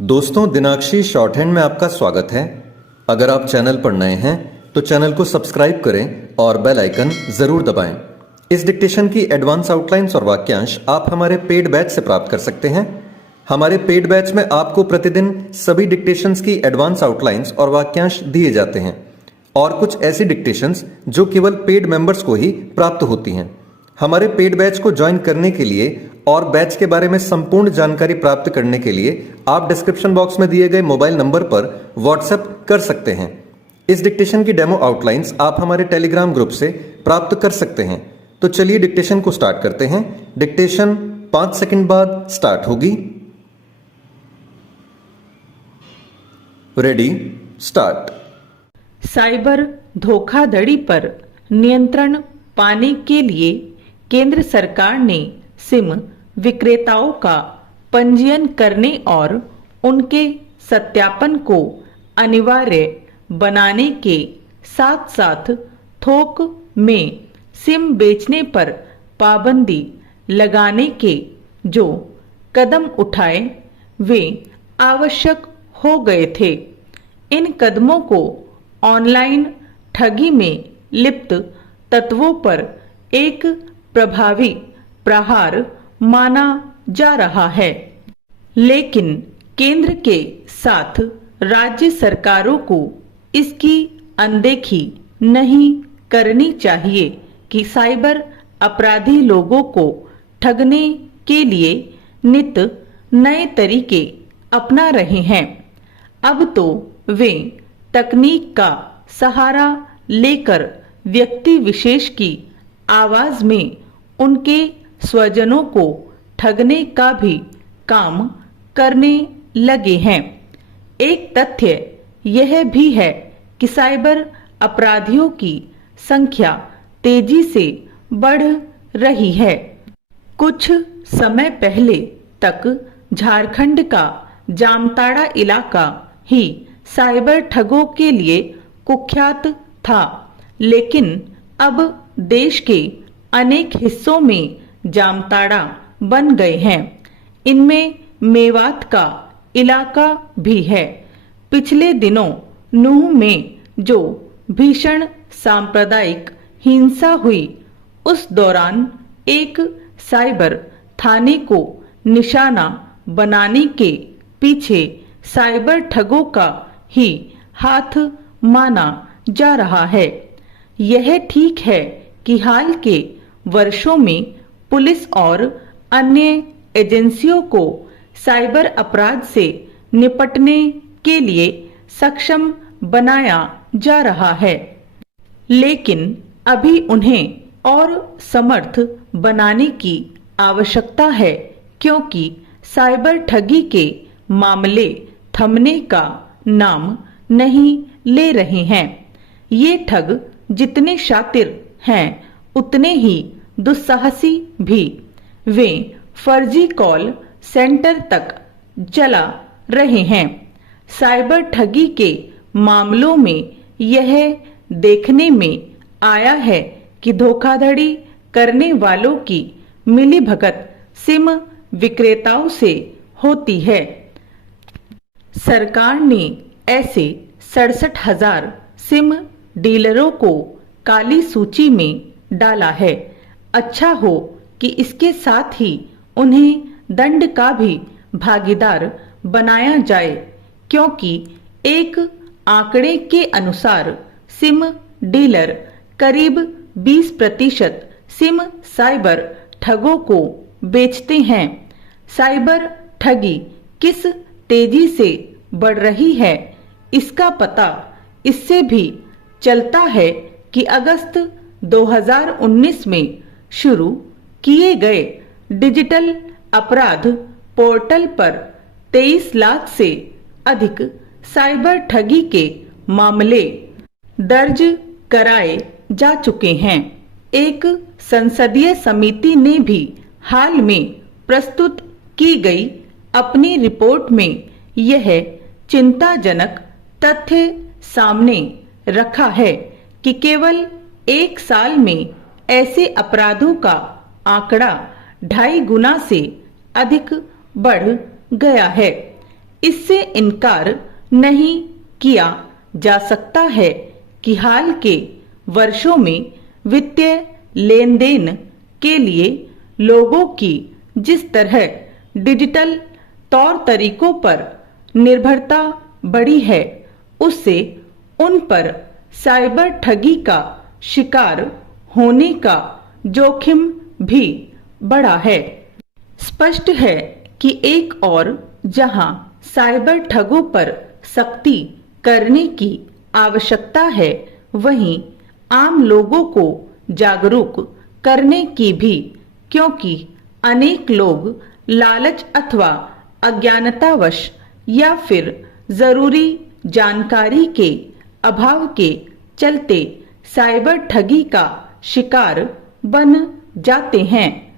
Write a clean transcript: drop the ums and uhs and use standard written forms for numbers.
दोस्तों, दिनाक्षी short hand में आपका स्वागत है। अगर आप चैनल पर नए हैं तो चैनल को सब्सक्राइब करें और बेल आइकन जरूर दबाएं। इस डिक्टेशन की एडवांस आउटलाइंस और वाक्यांश आप हमारे पेड बैच से प्राप्त कर सकते हैं। हमारे पेड बैच में आपको प्रतिदिन सभी डिक्टेशंस की एडवांस आउटलाइंस और वाक्यांश दिए जाते हैं और कुछ ऐसी डिक्टेशंस जो केवल पेड मेंबर्स को ही प्राप्त होती हैं। हमारे पेड बैच को ज्वाइन करने के लिए और बैच के बारे में संपूर्ण जानकारी प्राप्त करने के लिए आप डिस्क्रिप्शन बॉक्स में दिए गए मोबाइल नंबर पर व्हाट्सएप कर सकते हैं। इस डिक्टेशन की डेमो आउटलाइंस आप हमारे टेलीग्राम ग्रुप से प्राप्त कर सकते हैं। तो चलिए डिक्टेशन को स्टार्ट करते हैं। डिक्टेशन 5 सेकंड बाद स्टार्ट होगी। Ready, start. साइबर धोखाधड़ी पर नियंत्रण पाने के लिए केंद्र सरकार ने सिम विक्रेताओं का पंजीयन करने और उनके सत्यापन को अनिवार्य बनाने के साथ साथ थोक में सिम बेचने पर पाबंदी लगाने के जो कदम उठाए वे आवश्यक हो गए थे। इन कदमों को ऑनलाइन ठगी में लिप्त तत्वों पर एक प्रभावी प्रहार माना जा रहा है, लेकिन केंद्र के साथ राज्य सरकारों को इसकी अनदेखी नहीं करनी चाहिए कि साइबर अपराधी लोगों को ठगने के लिए नित नए तरीके अपना रहे हैं। अब तो वे तकनीक का सहारा लेकर व्यक्ति विशेष की आवाज में उनके स्वजनों को ठगने का भी काम करने लगे हैं। एक तथ्य यह भी है कि साइबर अपराधियों की संख्या तेजी से बढ़ रही है। कुछ समय पहले तक झारखंड का जामताड़ा इलाका ही साइबर ठगों के लिए कुख्यात था, लेकिन अब देश के अनेक हिस्सों में जामताड़ा बन गए हैं। इनमें मेवात का इलाका भी है। पिछले दिनों नूह में जो भीषण सांप्रदायिक हिंसा हुई, उस दौरान एक साइबर थाने को निशाना बनाने के पीछे साइबर ठगों का ही हाथ माना जा रहा है। यह ठीक है कि हाल के वर्षों में पुलिस और अन्य एजेंसियों को साइबर अपराध से निपटने के लिए सक्षम बनाया जा रहा है, लेकिन अभी उन्हें और समर्थ बनाने की आवश्यकता है, क्योंकि साइबर ठगी के मामले थमने का नाम नहीं ले रहे हैं। ये ठग जितने शातिर हैं उतने ही दुस्साहसी भी। वे फर्जी कॉल सेंटर तक चला रहे हैं। साइबर ठगी के मामलों में यह देखने में आया है कि धोखाधड़ी करने वालों की मिलीभगत सिम विक्रेताओं से होती है। सरकार ने ऐसे 67,000 सिम डीलरों को काली सूची में डाला है। अच्छा हो कि इसके साथ ही उन्हें दंड का भी भागीदार बनाया जाए, क्योंकि एक आंकड़े के अनुसार सिम डीलर करीब 20% सिम साइबर ठगों को बेचते हैं। साइबर ठगी किस तेजी से बढ़ रही है, इसका पता इससे भी चलता है कि अगस्त 2019 में शुरू किए गए डिजिटल अपराध पोर्टल पर 23 लाख से अधिक साइबर ठगी के मामले दर्ज कराए जा चुके हैं। एक संसदीय समिति ने भी हाल में प्रस्तुत की गई अपनी रिपोर्ट में यह चिंताजनक तथ्य सामने रखा है कि केवल एक साल में ऐसे अपराधों का आंकड़ा 2.5 गुना से अधिक बढ़ गया है। इससे इनकार नहीं किया जा सकता है कि हाल के वर्षों में वित्तीय लेन देन के लिए लोगों की जिस तरह डिजिटल तौर तरीकों पर निर्भरता बढ़ी है, उससे उन पर साइबर ठगी का शिकार होने का जोखिम भी बढ़ा है। स्पष्ट है कि एक और जहां साइबर ठगों पर सख्ती करने की आवश्यकता है, वहीं आम लोगों को जागरूक करने की भी, क्योंकि अनेक लोग लालच अथवा अज्ञानतावश या फिर जरूरी जानकारी के अभाव के चलते साइबर ठगी का शिकार बन जाते हैं।